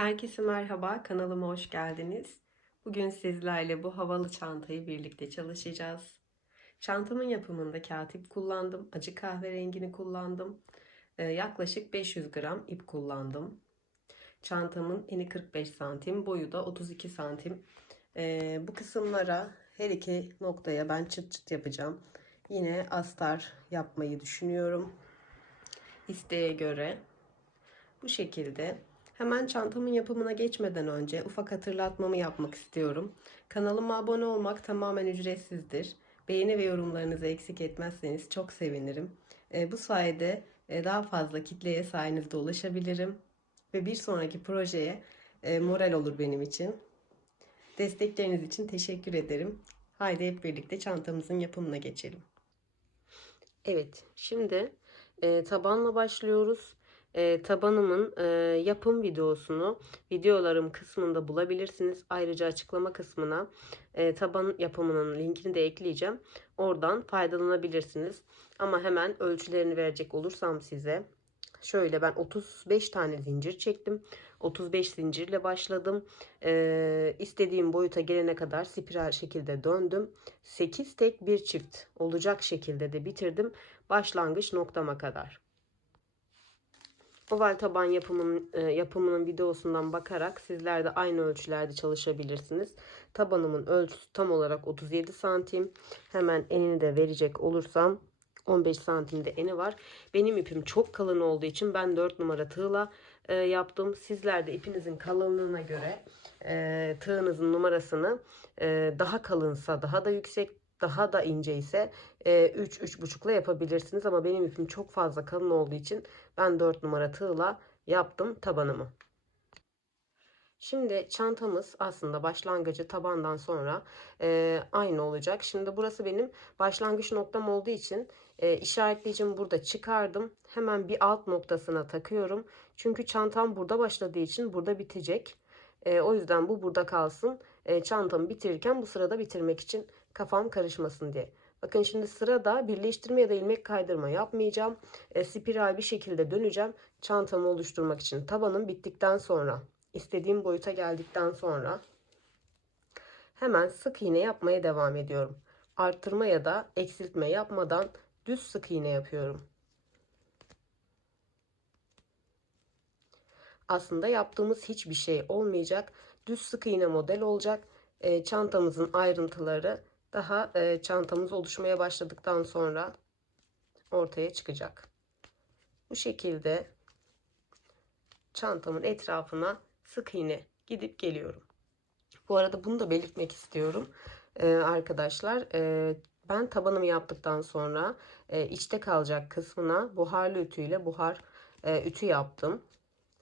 Herkese merhaba, kanalıma hoş geldiniz. Bugün sizlerle bu havalı çantayı birlikte çalışacağız. Çantamın yapımında kağıt kullandım, acı kahverengini kullandım. Yaklaşık 500 gram ip kullandım. Çantamın eni 45 santim, boyu da 32 santim. Bu kısımlara her iki noktaya ben çıt çıt yapacağım. Yine astar yapmayı düşünüyorum. İsteğe göre. Bu şekilde. Hemen çantamın yapımına geçmeden önce ufak hatırlatmamı yapmak istiyorum. Kanalıma abone olmak tamamen ücretsizdir. Beğeni ve yorumlarınızı eksik etmezseniz çok sevinirim. Bu sayede daha fazla kitleye sayenizde ulaşabilirim. Ve bir sonraki projeye moral olur benim için. Destekleriniz için teşekkür ederim. Haydi hep birlikte çantamızın yapımına geçelim. Evet, şimdi tabanla başlıyoruz. Tabanımın yapım videosunu videolarım kısmında bulabilirsiniz. Ayrıca açıklama kısmına taban yapımının linkini de ekleyeceğim. Oradan faydalanabilirsiniz. Ama hemen ölçülerini verecek olursam size. Şöyle ben 35 tane zincir çektim. 35 zincirle başladım. İstediğim boyuta gelene kadar spiral şekilde döndüm. 8 tek bir çift olacak şekilde de bitirdim. Başlangıç noktama kadar. Oval taban yapımının videosundan bakarak sizler de aynı ölçülerde çalışabilirsiniz. Tabanımın ölçüsü tam olarak 37 santim. Hemen enini de verecek olursam 15 santimde eni var. Benim ipim çok kalın olduğu için ben 4 numara tığla yaptım. Sizler de ipinizin kalınlığına göre tığınızın numarasını daha kalınsa daha da yüksek, daha da ince ise 3-3,5'la yapabilirsiniz. Ama benim ipim çok fazla kalın olduğu için ben 4 numara tığla yaptım tabanımı. Şimdi çantamız aslında başlangıcı tabandan sonra aynı olacak. Şimdi burası benim başlangıç noktam olduğu için işaretleyicimi burada çıkardım. Hemen bir alt noktasına takıyorum. Çünkü çantam burada başladığı için burada bitecek. O yüzden bu burada kalsın. Çantamı bitirirken bu sırada bitirmek için kafam karışmasın diye. Bakın şimdi sırada birleştirme ya da ilmek kaydırma yapmayacağım. Spiral bir şekilde döneceğim. Çantamı oluşturmak için tabanım bittikten sonra, istediğim boyuta geldikten sonra hemen sık iğne yapmaya devam ediyorum. Arttırma ya da eksiltme yapmadan düz sık iğne yapıyorum. Aslında yaptığımız hiçbir şey olmayacak. Düz sık iğne model olacak. Çantamızın ayrıntıları daha çantamız oluşmaya başladıktan sonra ortaya çıkacak. Bu şekilde çantamın etrafına sık iğne gidip geliyorum. Bu arada bunu da belirtmek istiyorum arkadaşlar. Ben tabanımı yaptıktan sonra içte kalacak kısmına buharlı ütüyle buhar ütü yaptım.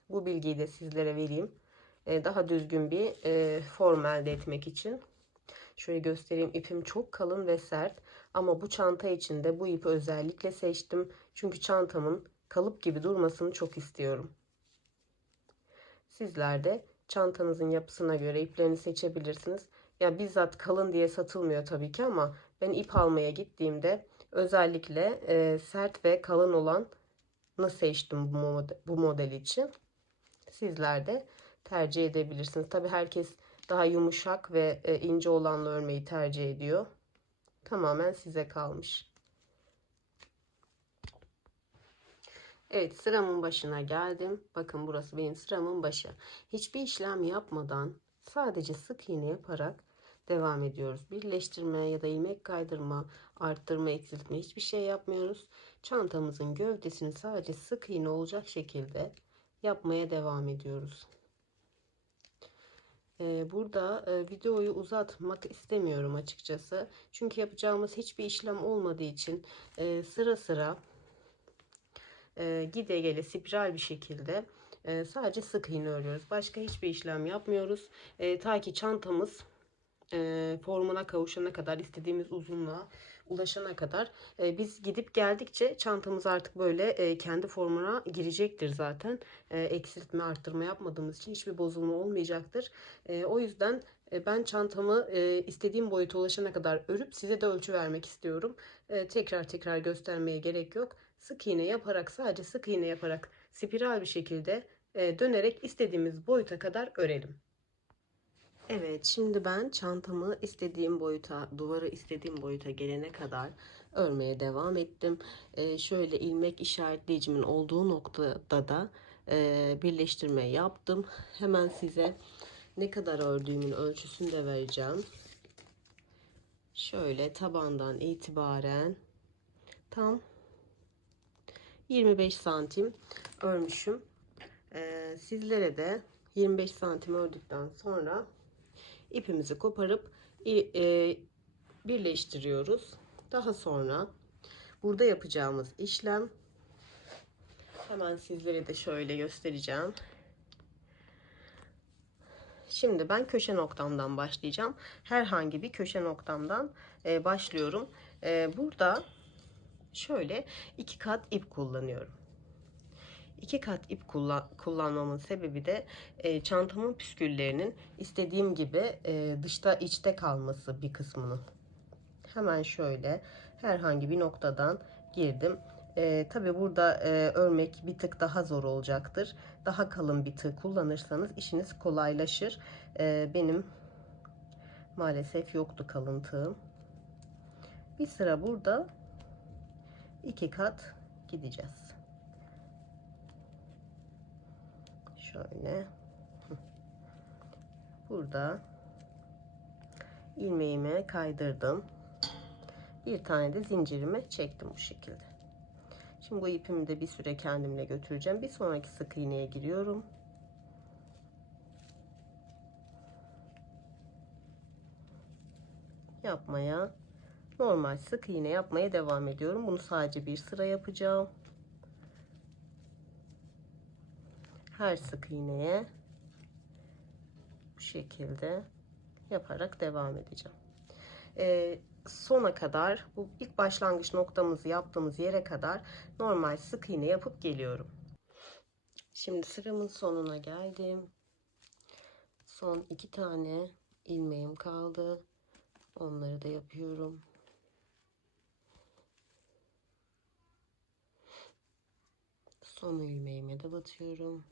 Bu bilgiyi de sizlere vereyim. Daha düzgün bir form elde etmek için. Şöyle göstereyim. İpim çok kalın ve sert. Ama bu çanta için de bu ipi özellikle seçtim. Çünkü çantamın kalıp gibi durmasını çok istiyorum. Sizler de çantanızın yapısına göre iplerini seçebilirsiniz. Ya bizzat kalın diye satılmıyor tabii ki ama ben ip almaya gittiğimde özellikle sert ve kalın olanı seçtim bu model için. Sizler de tercih edebilirsiniz. Tabii herkes daha yumuşak ve ince olanla örmeyi tercih ediyor. Tamamen size kalmış. Evet, sıramın başına geldim. Bakın burası benim sıramın başı. Hiçbir işlem yapmadan sadece sık iğne yaparak devam ediyoruz. Birleştirme ya da ilmek kaydırma, arttırma, eksiltme hiçbir şey yapmıyoruz. Çantamızın gövdesini sadece sık iğne olacak şekilde yapmaya devam ediyoruz. Burada videoyu uzatmak istemiyorum açıkçası. Çünkü yapacağımız hiçbir işlem olmadığı için sıra sıra gide gele spiral bir şekilde sadece sık iğne örüyoruz. Başka hiçbir işlem yapmıyoruz. Ta ki çantamız formuna kavuşana kadar, istediğimiz uzunluğa ulaşana kadar biz gidip geldikçe çantamız artık böyle kendi formuna girecektir zaten. Eksiltme, arttırma yapmadığımız için hiçbir bozulma olmayacaktır. O yüzden ben çantamı istediğim boyuta ulaşana kadar örüp size de ölçü vermek istiyorum. Tekrar tekrar göstermeye gerek yok. Sık iğne yaparak, sadece sık iğne yaparak spiral bir şekilde dönerek istediğimiz boyuta kadar örelim. Evet, şimdi ben çantamı istediğim boyuta, duvarı istediğim boyuta gelene kadar örmeye devam ettim. Şöyle ilmek işaretleyicimin olduğu noktada da birleştirme yaptım. Hemen size ne kadar ördüğümün ölçüsünü de vereceğim. Şöyle tabandan itibaren tam 25 santim örmüşüm. Sizlere de 25 santim ördükten sonra ipimizi koparıp birleştiriyoruz. Daha sonra burada yapacağımız işlem, hemen sizlere de şöyle göstereceğim. Şimdi ben köşe noktamdan başlayacağım. Herhangi bir köşe noktamdan başlıyorum. Burada şöyle 2 kat ip kullanıyorum. 2 kat ip kullanmamın sebebi de çantamın püsküllerinin istediğim gibi dışta içte kalması bir kısmının. Hemen şöyle herhangi bir noktadan girdim. Tabi burada örmek bir tık daha zor olacaktır. Daha kalın bir tığ kullanırsanız işiniz kolaylaşır. Benim maalesef yoktu kalın tığım. Bir sıra burada 2 kat gideceğiz. Şöyle burada ilmeğimi kaydırdım. Bir tane de zincirimi çektim bu şekilde. Şimdi bu ipimi de bir süre kendimle götüreceğim. Bir sonraki sık iğneye giriyorum. Yapmaya, normal sık iğne yapmaya devam ediyorum. Bunu sadece bir sıra yapacağım. Her sık iğneye bu şekilde yaparak devam edeceğim. Sona kadar, bu ilk başlangıç noktamızı yaptığımız yere kadar normal sık iğne yapıp geliyorum. Şimdi sıramın sonuna geldim. Son 2 tane ilmeğim kaldı. Onları da yapıyorum. Son ilmeğime de batıyorum.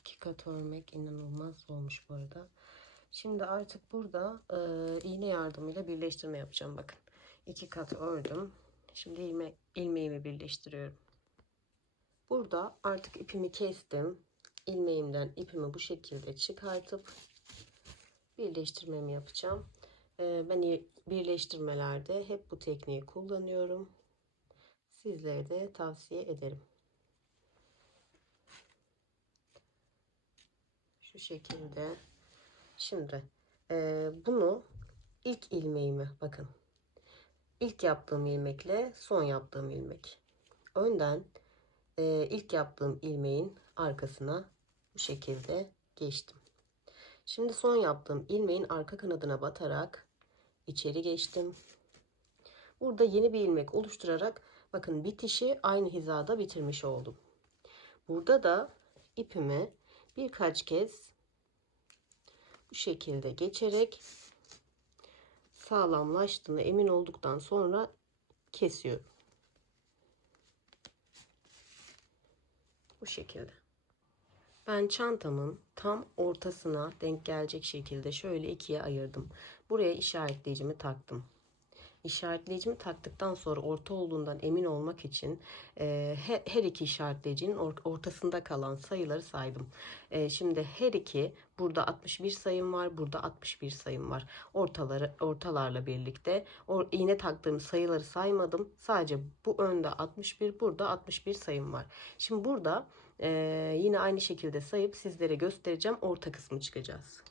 İki kat örmek inanılmaz olmuş bu arada. Şimdi artık burada iğne yardımıyla birleştirme yapacağım. Bakın 2 kat ördüm. Şimdi ilmeğimi birleştiriyorum. Burada artık ipimi kestim. İlmeğimden ipimi bu şekilde çıkartıp birleştirmemi yapacağım. Ben birleştirmelerde hep bu tekniği kullanıyorum. Sizlere de tavsiye ederim. Şu şekilde. Şimdi bunu ilk ilmeğimi, bakın. İlk yaptığım ilmekle son yaptığım ilmek. Önden ilk yaptığım ilmeğin arkasına bu şekilde geçtim. Şimdi son yaptığım ilmeğin arka kanadına batarak içeri geçtim. Burada yeni bir ilmek oluşturarak bakın bitişi aynı hizada bitirmiş oldum. Burada da ipimi birkaç kez bu şekilde geçerek sağlamlaştığına emin olduktan sonra kesiyorum. Bu şekilde. Ben çantamın tam ortasına denk gelecek şekilde şöyle ikiye ayırdım. Buraya işaretleyicimi taktım. İşaretleyicimi taktıktan sonra orta olduğundan emin olmak için her iki işaretleyicinin ortasında kalan sayıları saydım. Şimdi her iki, burada 61 sayım var, burada 61 sayım var. Ortalarla birlikte iğne taktığım sayıları saymadım. Sadece bu önde 61, burada 61 sayım var. Şimdi burada yine aynı şekilde sayıp sizlere göstereceğim. Orta kısmı çıkacağız.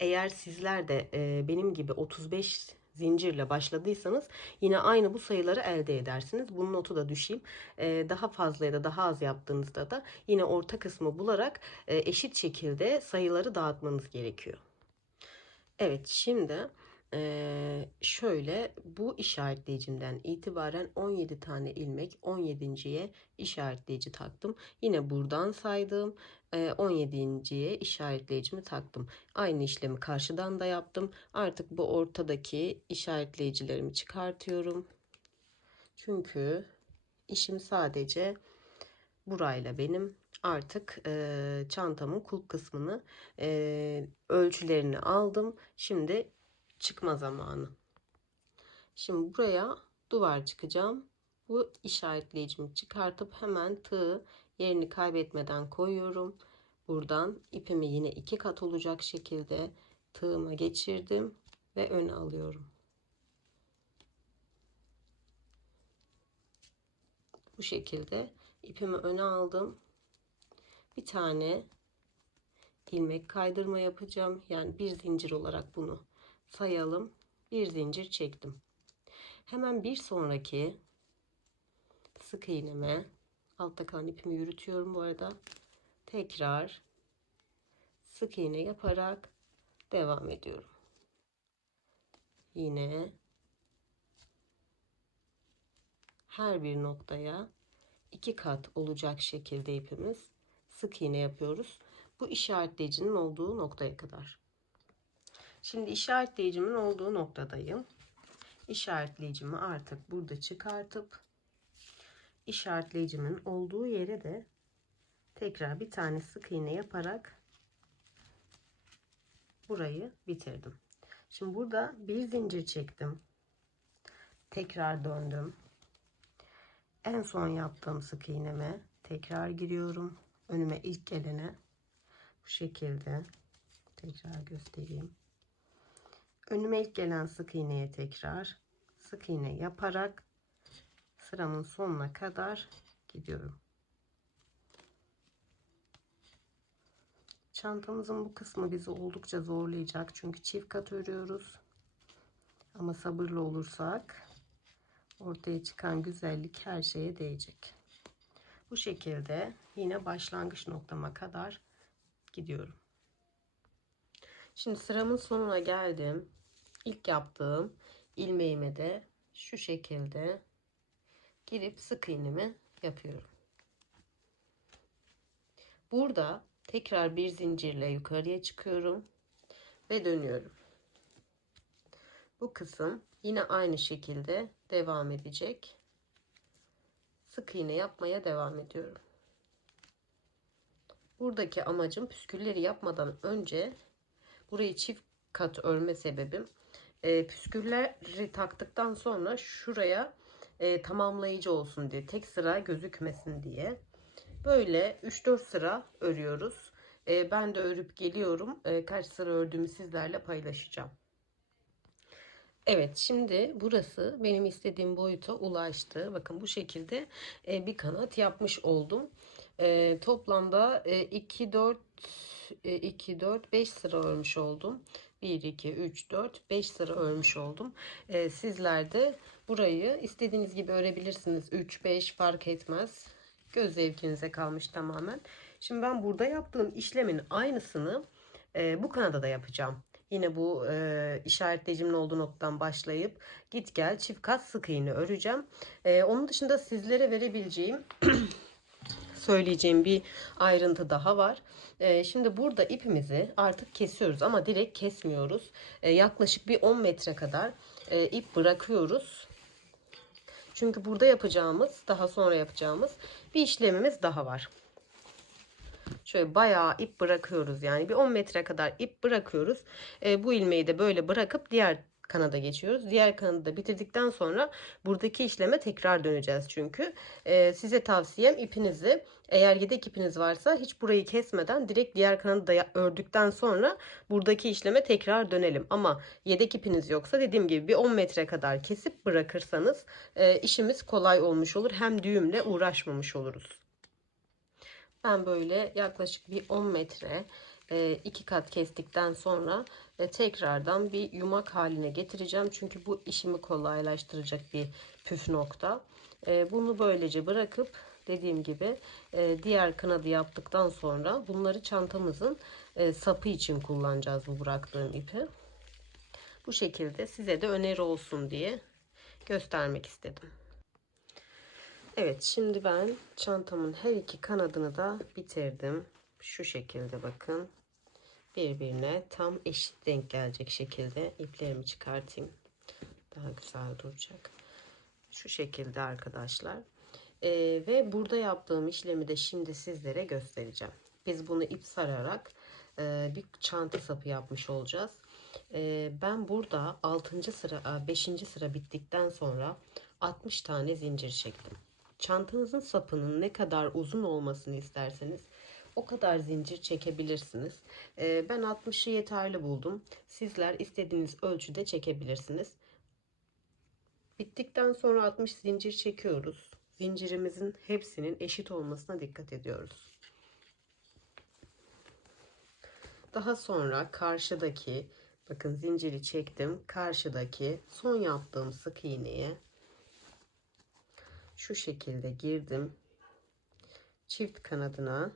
Eğer sizler de benim gibi 35 zincirle başladıysanız yine aynı bu sayıları elde edersiniz. Bunun notu da düşeyim. Daha fazla ya da daha az yaptığınızda da yine orta kısmı bularak eşit şekilde sayıları dağıtmanız gerekiyor. Evet, şimdi şöyle bu işaretleyicimden itibaren 17 tane ilmek, 17.ye işaretleyici taktım. Yine buradan saydım. 17.ye işaretleyicimi taktım. Aynı işlemi karşıdan da yaptım. Artık bu ortadaki işaretleyicilerimi çıkartıyorum. Çünkü işim sadece burayla benim. Artık çantamın kulp kısmını ölçülerini aldım. Şimdi çıkma zamanı. Şimdi buraya duvar çıkacağım. Bu işaretleyicimi çıkartıp hemen tığı yerini kaybetmeden koyuyorum. Buradan ipimi yine 2 kat olacak şekilde tığıma geçirdim ve öne alıyorum. Bu şekilde ipimi öne aldım. Bir tane ilmek kaydırma yapacağım. Yani bir zincir olarak bunu sayalım. Bir zincir çektim. Hemen bir sonraki sık iğneme, altta kalan ipimi yürütüyorum bu arada. Tekrar sık iğne yaparak devam ediyorum. Yine her bir noktaya 2 kat olacak şekilde ipimiz sık iğne yapıyoruz. Bu işaretleyicinin olduğu noktaya kadar. Şimdi işaretleyicimin olduğu noktadayım. İşaretleyicimi artık burada çıkartıp işaretleyicimin olduğu yere de tekrar bir tane sık iğne yaparak burayı bitirdim. Şimdi burada bir zincir çektim. Tekrar döndüm. En son yaptığım sık iğneme tekrar giriyorum. Önüme ilk gelene bu şekilde tekrar göstereyim. Önüme ilk gelen sık iğneye tekrar sık iğne yaparak sıramın sonuna kadar gidiyorum. Çantamızın bu kısmı bizi oldukça zorlayacak. Çünkü çift kat örüyoruz. Ama sabırlı olursak ortaya çıkan güzellik her şeye değecek. Bu şekilde yine başlangıç noktama kadar gidiyorum. Şimdi sıramın sonuna geldim. İlk yaptığım ilmeğime de şu şekilde girip sık iğnemi yapıyorum. Burada tekrar bir zincirle yukarıya çıkıyorum ve dönüyorum. Bu kısım yine aynı şekilde devam edecek. Sık iğne yapmaya devam ediyorum. Buradaki amacım püskülleri yapmadan önce burayı çift kat örme sebebim püskülleri taktıktan sonra şuraya tamamlayıcı olsun diye, tek sıra gözükmesin diye böyle 3-4 sıra örüyoruz. Ben de örüp geliyorum. Kaç sıra ördüğümü sizlerle paylaşacağım. Evet, şimdi burası benim istediğim boyuta ulaştı. Bakın bu şekilde bir kanat yapmış oldum. Toplamda 2 4 2 4 5 sıra örmüş oldum. 1 2 3 4 5 sıra örmüş oldum. Sizler de burayı istediğiniz gibi örebilirsiniz. 3 5 fark etmez. Göz zevkinize kalmış tamamen. Şimdi ben burada yaptığım işlemin aynısını bu kanada da yapacağım. Yine bu işaretleyicimin olduğu noktadan başlayıp git gel çift kat sık iğne öreceğim. Onun dışında sizlere verebileceğim söyleyeceğim bir ayrıntı daha var. Şimdi burada ipimizi artık kesiyoruz ama direkt kesmiyoruz. Yaklaşık bir 10 metre kadar ip bırakıyoruz. Çünkü burada yapacağımız, daha sonra yapacağımız bir işlemimiz daha var. Şöyle bayağı ip bırakıyoruz, yani bir 10 metre kadar ip bırakıyoruz. Bu ilmeği de böyle bırakıp diğer kanada geçiyoruz. Diğer kanadı da bitirdikten sonra buradaki işleme tekrar döneceğiz çünkü. Size tavsiyem ipinizi, eğer yedek ipiniz varsa hiç burayı kesmeden direkt diğer kanadı da ördükten sonra buradaki işleme tekrar dönelim. Ama yedek ipiniz yoksa dediğim gibi bir 10 metre kadar kesip bırakırsanız işimiz kolay olmuş olur. Hem düğümle uğraşmamış oluruz. Ben böyle yaklaşık bir 10 metre 2 kat kestikten sonra tekrardan bir yumak haline getireceğim. Çünkü bu işimi kolaylaştıracak bir püf nokta. Bunu böylece bırakıp dediğim gibi diğer kanadı yaptıktan sonra bunları çantamızın sapı için kullanacağız, bu bıraktığım ipi. Bu şekilde size de öneri olsun diye göstermek istedim. Evet, şimdi ben çantamın her iki kanadını da bitirdim. Şu şekilde bakın. Birbirine tam eşit denk gelecek şekilde iplerimi çıkartayım. Daha güzel duracak. Şu şekilde arkadaşlar. Ve burada yaptığım işlemi de şimdi sizlere göstereceğim. Biz bunu ip sararak bir çanta sapı yapmış olacağız. Ben burada 6. sıra 5. sıra bittikten sonra 60 tane zincir çektim. Çantanızın sapının ne kadar uzun olmasını isterseniz o kadar zincir çekebilirsiniz. Ben 60'ı yeterli buldum. Sizler istediğiniz ölçüde çekebilirsiniz. Bittikten sonra 60 zincir çekiyoruz. Zincirimizin hepsinin eşit olmasına dikkat ediyoruz. Daha sonra karşıdaki, bakın zinciri çektim. Karşıdaki son yaptığım sık iğneye şu şekilde girdim. Çift kanadına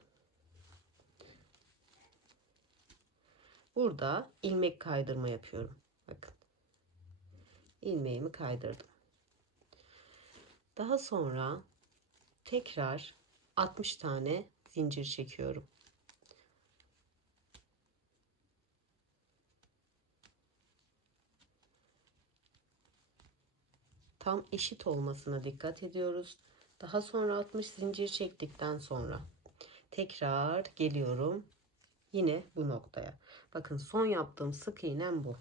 burada ilmek kaydırma yapıyorum. Bakın. İlmeğimi kaydırdım. Daha sonra tekrar 60 tane zincir çekiyorum. Tam eşit olmasına dikkat ediyoruz. Daha sonra 60 zincir çektikten sonra tekrar geliyorum. Yine bu noktaya. Bakın son yaptığım sık iğnem bu.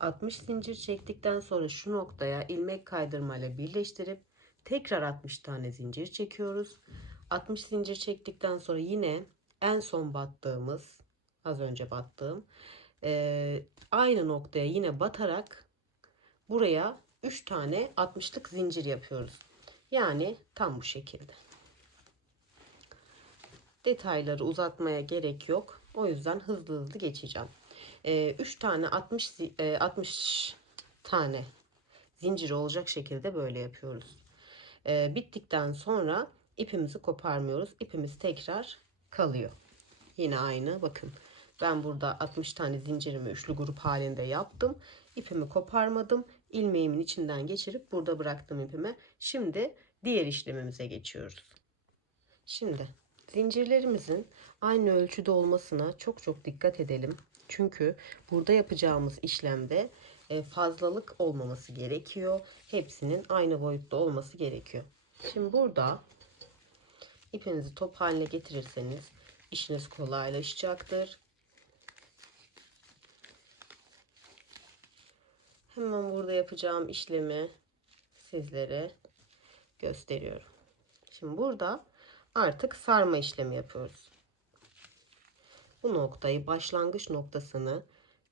60 zincir çektikten sonra şu noktaya ilmek kaydırma ile birleştirip tekrar 60 tane zincir çekiyoruz. 60 zincir çektikten sonra yine en son battığımız, az önce battığım aynı noktaya yine batarak buraya 3 tane 60'lık zincir yapıyoruz. Yani tam bu şekilde. Detayları uzatmaya gerek yok. O yüzden hızlı hızlı geçeceğim. 3 tane 60 tane zincir olacak şekilde böyle yapıyoruz. Bittikten sonra ipimizi koparmıyoruz. İpimiz tekrar kalıyor. Yine aynı. Bakın ben burada 60 tane zincirimi üçlü grup halinde yaptım. İpimi koparmadım. İlmeğimin içinden geçirip burada bıraktım ipimi. Şimdi diğer işlemimize geçiyoruz. Şimdi zincirlerimizin aynı ölçüde olmasına çok dikkat edelim. Çünkü burada yapacağımız işlemde fazlalık olmaması gerekiyor. Hepsinin aynı boyutta olması gerekiyor. Şimdi burada ipinizi top haline getirirseniz işiniz kolaylaşacaktır. Hemen burada yapacağım işlemi sizlere gösteriyorum. Şimdi burada artık sarma işlemi yapıyoruz. Bu noktayı, başlangıç noktasını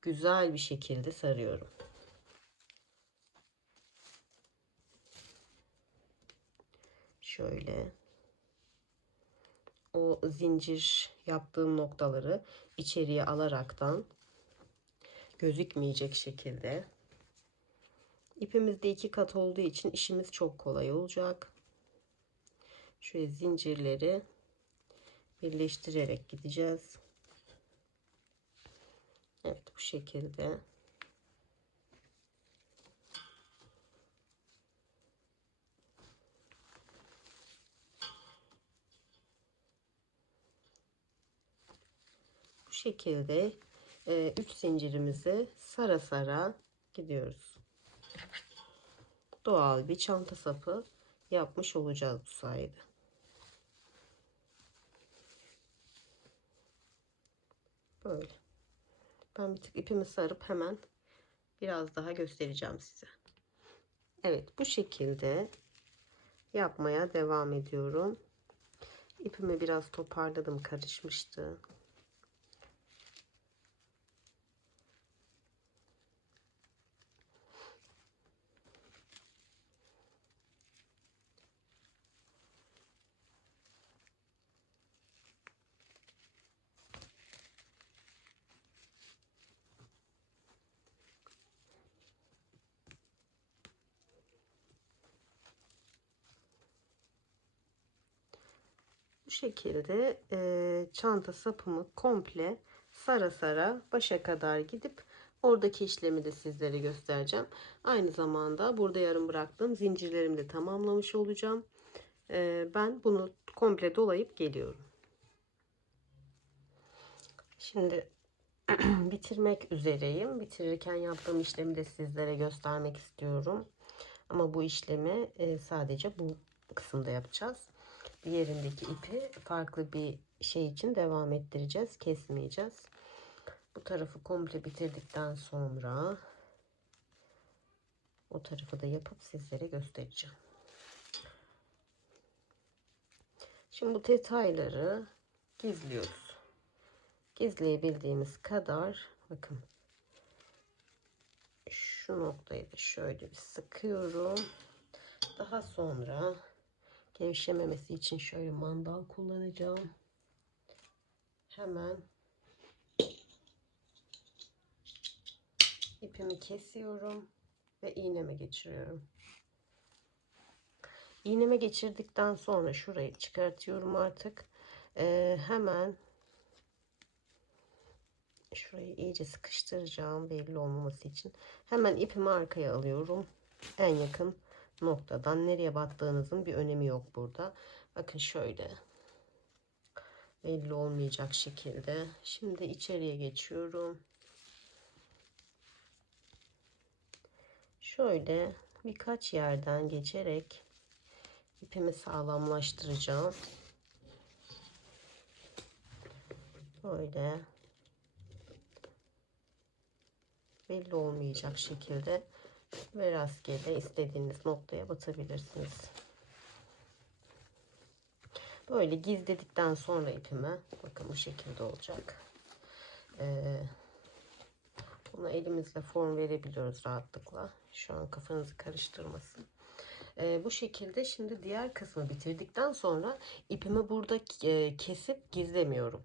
güzel bir şekilde sarıyorum. Şöyle o zincir yaptığım noktaları içeriye alaraktan gözükmeyecek şekilde. İpimiz de 2 kat olduğu için işimiz çok kolay olacak. Şöyle zincirleri birleştirerek gideceğiz. Evet, bu şekilde. Bu şekilde 3 zincirimizi sara sara gidiyoruz. Doğal bir çanta sapı yapmış olacağız bu sayede. Böyle. Ben bir tık ipimi sarıp hemen biraz daha göstereceğim size. Evet, bu şekilde yapmaya devam ediyorum. İpimi biraz toparladım, karışmıştı. Bu şekilde çanta sapımı komple sara sara başa kadar gidip oradaki işlemi de sizlere göstereceğim. Aynı zamanda burada yarım bıraktığım zincirlerimi de tamamlamış olacağım. Ben bunu komple dolayıp geliyorum. Şimdi bitirmek üzereyim. Bitirirken yaptığım işlemi de sizlere göstermek istiyorum. Ama bu işlemi sadece bu kısımda yapacağız. Diğerindeki ipi farklı bir şey için devam ettireceğiz. Kesmeyeceğiz. Bu tarafı komple bitirdikten sonra o tarafı da yapıp sizlere göstereceğim. Şimdi bu detayları gizliyoruz. Gizleyebildiğimiz kadar bakın. Şu noktayı da şöyle bir sıkıyorum. Daha sonra gevşememesi için şöyle mandal kullanacağım. Hemen ipimi kesiyorum ve iğneme geçiriyorum. İğneme geçirdikten sonra şurayı çıkartıyorum artık. Hemen şurayı iyice sıkıştıracağım belli olmaması için. Hemen ipimi arkaya alıyorum. En yakın noktadan. Nereye battığınızın bir önemi yok burada. Bakın şöyle. Belli olmayacak şekilde. Şimdi içeriye geçiyorum. Şöyle birkaç yerden geçerek ipimi sağlamlaştıracağım. Böyle belli olmayacak şekilde ve rastgele istediğiniz noktaya batabilirsiniz. Böyle gizledikten sonra ipimi bakın bu şekilde olacak. Buna elimizle form verebiliyoruz rahatlıkla. Şu an kafanızı karıştırmasın. Bu şekilde şimdi diğer kısmı bitirdikten sonra ipimi burada kesip gizlemiyorum.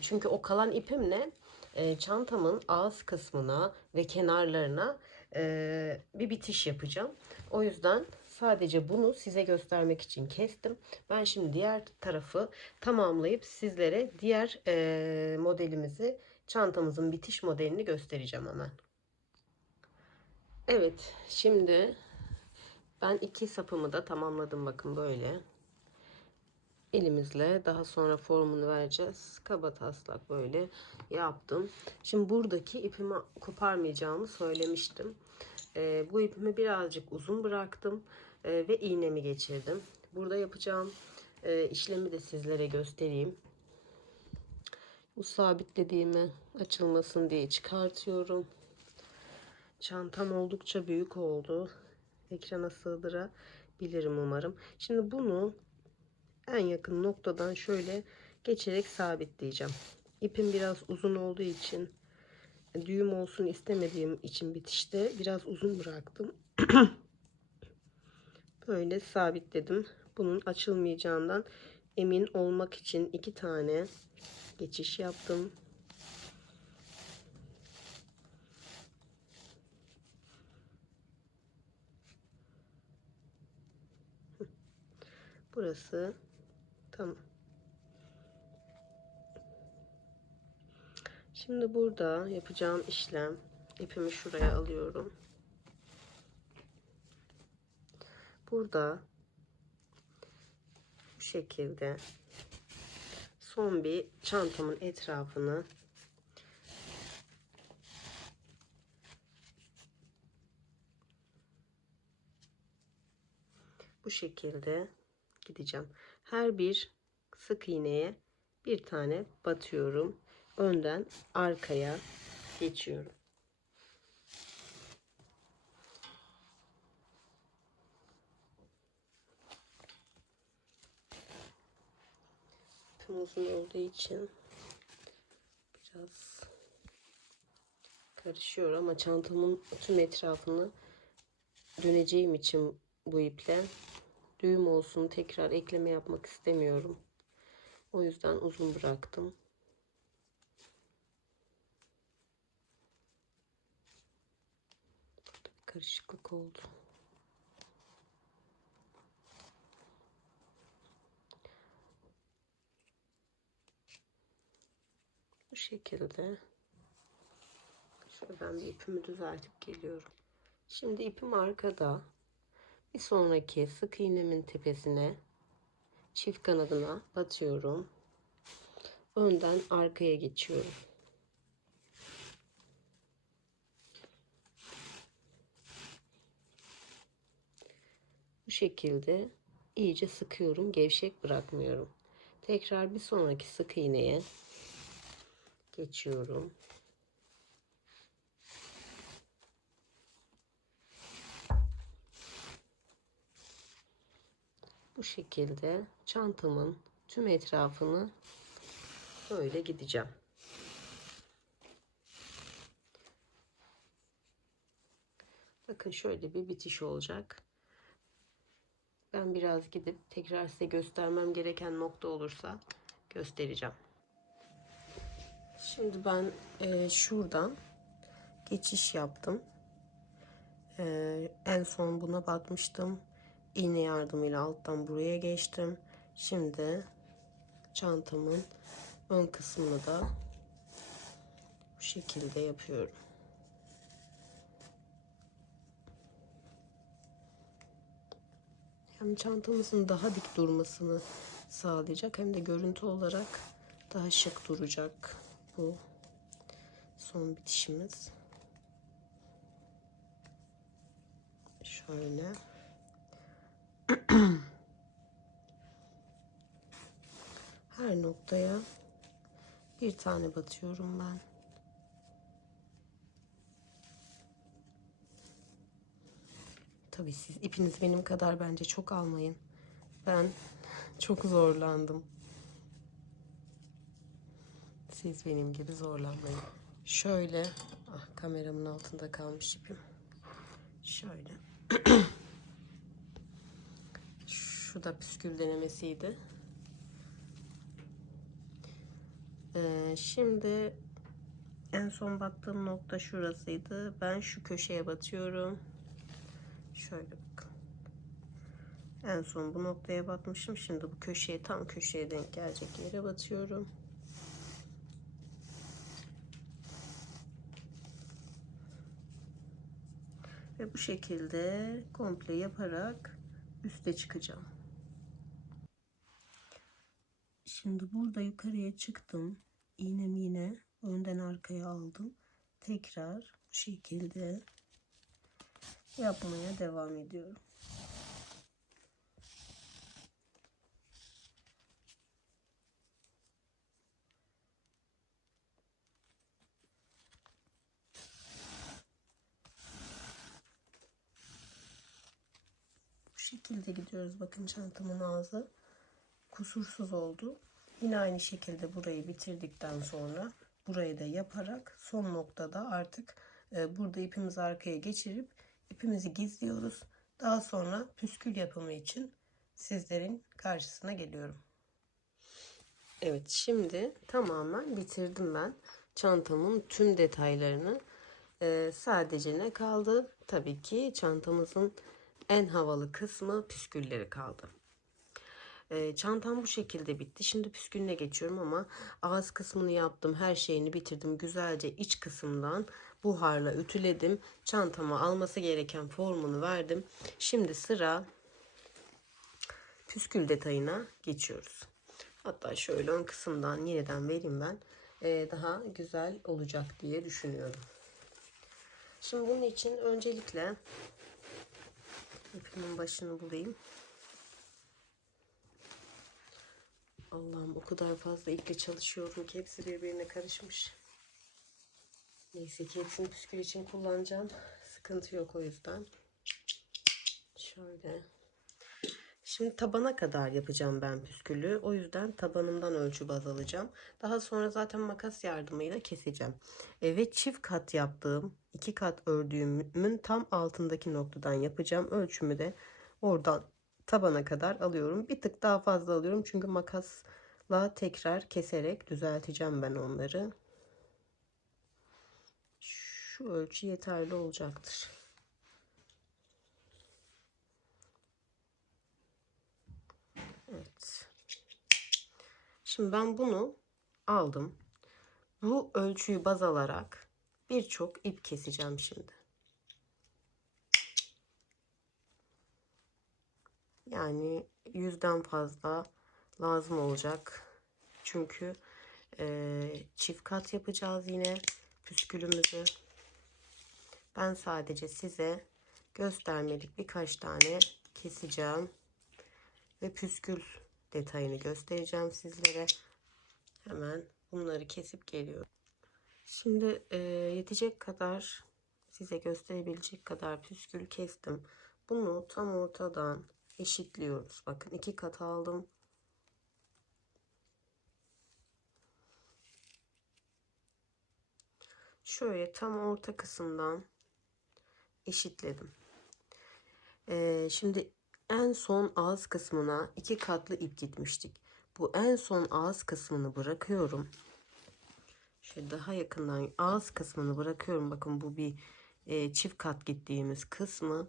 Çünkü o kalan ipimle çantamın ağız kısmına ve kenarlarına bir bitiş yapacağım. O yüzden sadece bunu size göstermek için kestim. Ben şimdi diğer tarafı tamamlayıp sizlere diğer modelimizi, çantamızın bitiş modelini göstereceğim hemen. Evet, şimdi ben iki sapımı da tamamladım. Bakın böyle. Elimizle daha sonra formunu vereceğiz. Kabataslak böyle yaptım. Şimdi buradaki ipimi koparmayacağımı söylemiştim. Bu ipimi birazcık uzun bıraktım ve iğnemi geçirdim. Burada yapacağım işlemi de sizlere göstereyim. Bu sabitlediğimi açılmasın diye çıkartıyorum. Çantam oldukça büyük oldu. Ekrana sığdırabilirim umarım. Şimdi bunu en yakın noktadan şöyle geçerek sabitleyeceğim. İpim biraz uzun olduğu için, düğüm olsun istemediğim için bitişte biraz uzun bıraktım. Böyle sabitledim. Bunun açılmayacağından emin olmak için iki tane geçiş yaptım. Burası tamam. Şimdi burada yapacağım işlem, ipimi şuraya alıyorum. Burada bu şekilde son bir çantamın etrafını bu şekilde gideceğim. Her bir sık iğneye bir tane batıyorum. Önden arkaya geçiyorum. İpim uzun olduğu için biraz karışıyor ama çantamın tüm etrafını döneceğim için bu iple düğüm olsun tekrar ekleme yapmak istemiyorum. O yüzden uzun bıraktım. Karışıklık oldu. Bu şekilde. Şöyle ben bir ipimi düzeltip geliyorum. Şimdi ipim arkada. Bir sonraki sık iğnemin tepesine çift kanadına batıyorum. önden arkaya geçiyorum. Bu şekilde iyice sıkıyorum, gevşek bırakmıyorum. Tekrar bir sonraki sık iğneye geçiyorum. Bu şekilde çantamın tüm etrafını böyle gideceğim. Bakın şöyle bir bitiş olacak. Ben biraz gidip tekrar size göstermem gereken nokta olursa göstereceğim. Şimdi ben şuradan geçiş yaptım. En son buna batmıştım. İğne yardımıyla alttan buraya geçtim. Şimdi çantamın ön kısmını da bu şekilde yapıyorum. Hem çantamızın daha dik durmasını sağlayacak hem de görüntü olarak daha şık duracak bu son bitişimiz. Şöyle. Her noktaya bir tane batıyorum ben. Tabii siz ipiniz benim kadar bence çok almayın. Ben çok zorlandım. Siz benim gibi zorlanmayın. Şöyle, kameramın altında kalmış ipim. Şöyle. Şu da püskül denemesiydi. Şimdi en son battığım nokta şurasıydı. Ben şu köşeye batıyorum. Şöyle bakın. En son bu noktaya batmışım. Şimdi bu köşeye, tam köşeye denk gelecek yere batıyorum. Ve bu şekilde komple yaparak üste çıkacağım. Şimdi burada yukarıya çıktım. İğnemi yine önden arkaya aldım. Tekrar bu şekilde yapmaya devam ediyorum. Bu şekilde gidiyoruz. Bakın çantamın ağzı kusursuz oldu. Yine aynı şekilde burayı bitirdikten sonra burayı da yaparak son noktada artık burada ipimizi arkaya geçirip ipimizi gizliyoruz. Daha sonra püskül yapımı için sizlerin karşısına geliyorum. Evet, şimdi tamamen bitirdim ben çantamın tüm detaylarını. Sadece ne kaldı? Tabii ki çantamızın en havalı kısmı püskülleri kaldı. Çantam bu şekilde bitti. Şimdi püskülüne geçiyorum ama ağız kısmını yaptım. Her şeyini bitirdim. Güzelce iç kısımdan buharla ütüledim. Çantama alması gereken formunu verdim. Şimdi sıra püskül detayına geçiyoruz. Hatta şöyle ön kısımdan yeniden vereyim ben. Daha güzel olacak diye düşünüyorum. Şimdi bunun için öncelikle ipimin başını bulayım. Allah'ım, o kadar fazla iple çalışıyorum ki hepsi birbirine karışmış. Neyse ki hepsini püskül için kullanacağım. Sıkıntı yok o yüzden. Şöyle. Şimdi tabana kadar yapacağım ben püskülü. O yüzden tabanımdan ölçü baz alacağım. Daha sonra zaten makas yardımıyla keseceğim. Ve çift kat yaptığım, 2 kat ördüğümün tam altındaki noktadan yapacağım. Ölçümü de oradan tabana kadar alıyorum. Bir tık daha fazla alıyorum çünkü makasla tekrar keserek düzelteceğim ben onları. Şu ölçü yeterli olacaktır. Evet. Şimdi ben bunu aldım. Bu ölçüyü baz alarak birçok ip keseceğim şimdi. Yani 100'den fazla lazım olacak. Çünkü Çift kat yapacağız yine püskülümüzü. Ben sadece size göstermelik birkaç tane keseceğim ve püskül detayını göstereceğim sizlere. Hemen bunları kesip geliyorum. Şimdi yetecek kadar, size gösterebilecek kadar püskül kestim. Bunu tam ortadan eşitliyoruz. Bakın 2 kat aldım. Şöyle tam orta kısımdan eşitledim. Şimdi en son ağız kısmına 2 katlı ip gitmiştik. Bu en son ağız kısmını bırakıyorum. Şöyle daha yakından ağız kısmını bırakıyorum. Bakın bu bir çift kat gittiğimiz kısmı.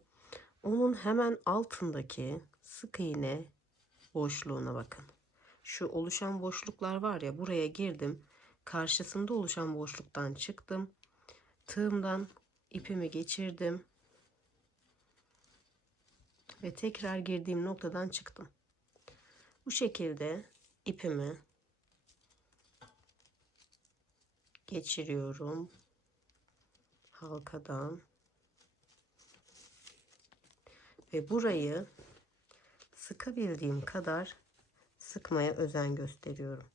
Onun hemen altındaki sık iğne boşluğuna bakın. Şu oluşan boşluklar var ya, buraya girdim. Karşısında oluşan boşluktan çıktım. Tığımdan ipimi geçirdim. Ve tekrar girdiğim noktadan çıktım. Bu şekilde ipimi geçiriyorum halkadan ve burayı sıkabildiğim kadar sıkmaya özen gösteriyorum.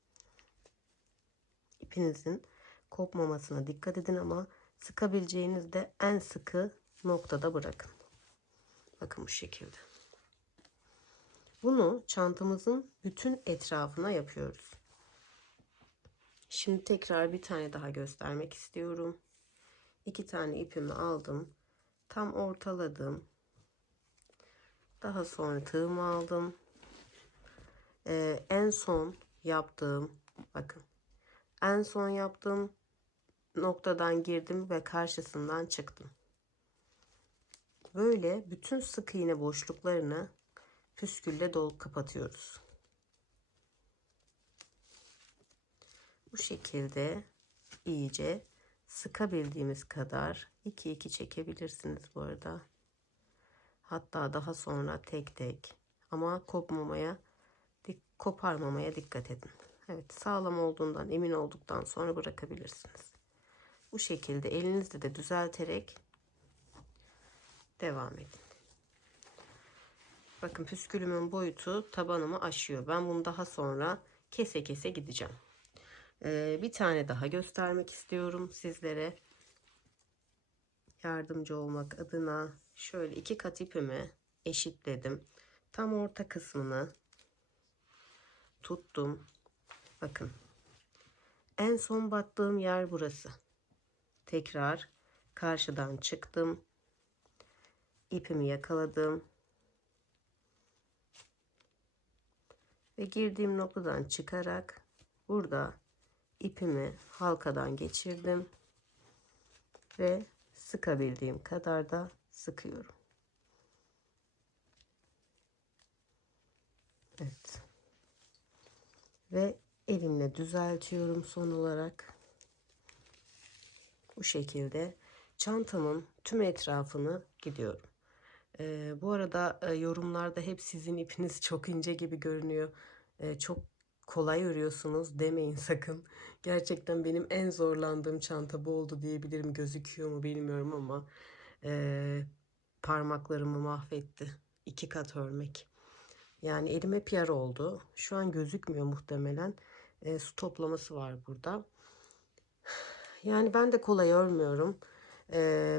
İpinizin kopmamasına dikkat edin ama sıkabileceğinizde en sıkı noktada bırakın. Bakın bu şekilde. Bunu çantamızın bütün etrafına yapıyoruz. Şimdi tekrar bir tane daha göstermek istiyorum. 2 tane ipimi aldım. Tam ortaladım. Daha sonra tığımı aldım. En son yaptığım, bakın. En son yaptığım noktadan girdim ve karşısından çıktım. Böyle bütün sık iğne boşluklarını püskülle kapatıyoruz. Bu şekilde iyice sıkabildiğimiz kadar 2-2 çekebilirsiniz bu arada. Hatta daha sonra tek tek, ama koparmamaya dikkat edin. Evet, sağlam olduğundan emin olduktan sonra bırakabilirsiniz. Bu şekilde elinizle de düzelterek devam edin. Bakın püskülümün boyutu tabanımı aşıyor. Ben bunu daha sonra kese kese gideceğim. Bir tane daha göstermek istiyorum sizlere. Yardımcı olmak adına şöyle 2 kat ipimi eşitledim. Tam orta kısmını tuttum. Bakın. En son battığım yer burası. Tekrar karşıdan çıktım. İpimi yakaladım. Ve girdiğim noktadan çıkarak burada ipimi halkadan geçirdim. Ve sıkabildiğim kadar da sıkıyorum. Evet. Ve elimle düzeltiyorum son olarak. Bu şekilde çantamın tüm etrafını gidiyorum. Bu arada yorumlarda hep sizin ipiniz çok ince gibi görünüyor. Çok kolay örüyorsunuz demeyin sakın. Gerçekten benim en zorlandığım çanta bu oldu diyebilirim. Gözüküyor mu bilmiyorum ama parmaklarımı mahvetti. 2 kat örmek. Yani elim hep yara oldu. Şu an gözükmüyor muhtemelen. Su toplaması var burada. Yani ben de kolay örmüyorum.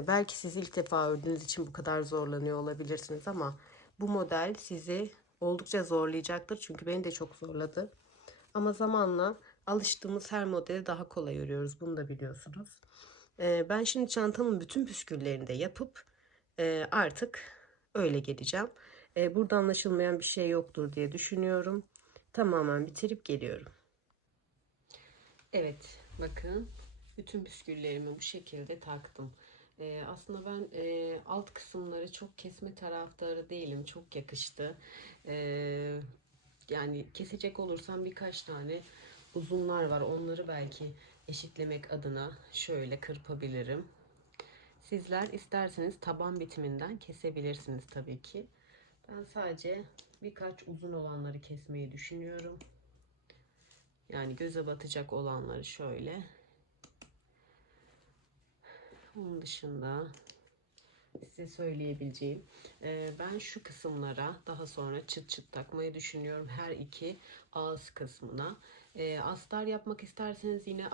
Belki siz ilk defa ördüğünüz için bu kadar zorlanıyor olabilirsiniz ama bu model sizi oldukça zorlayacaktır. Çünkü beni de çok zorladı. Ama zamanla alıştığımız her modeli daha kolay örüyoruz. Bunu da biliyorsunuz. Ben şimdi çantamın bütün püsküllerini de yapıp artık öyle geleceğim. Burada anlaşılmayan bir şey yoktur diye düşünüyorum. Tamamen bitirip geliyorum. Evet, bakın bütün püsküllerimi bu şekilde taktım. Aslında ben alt kısımları çok kesme taraftarı değilim. Çok yakıştı. Yani kesecek olursam birkaç tane uzunlar var. Onları belki eşitlemek adına şöyle kırpabilirim. Sizler isterseniz taban bitiminden kesebilirsiniz tabii ki. Ben sadece birkaç uzun olanları kesmeyi düşünüyorum. Yani göze batacak olanları şöyle. Onun dışında size söyleyebileceğim, ben şu kısımlara daha sonra çıt çıt takmayı düşünüyorum, her iki ağız kısmına. Astar yapmak isterseniz yine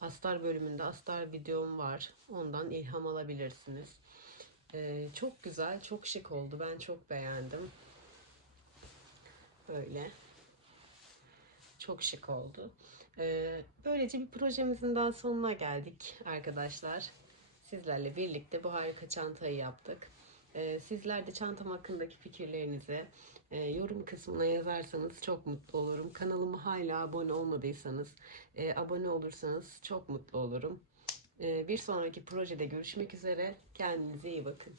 astar bölümünde astar videom var, ondan ilham alabilirsiniz. Çok güzel, çok şık oldu, ben çok beğendim. Böyle çok şık oldu. Böylece bir projemizin daha sonuna geldik arkadaşlar. Sizlerle birlikte bu harika çantayı yaptık. Sizler de çantam hakkındaki fikirlerinizi yorum kısmına yazarsanız çok mutlu olurum. Kanalıma hala abone olmadıysanız abone olursanız çok mutlu olurum. Bir sonraki projede görüşmek üzere. Kendinize iyi bakın.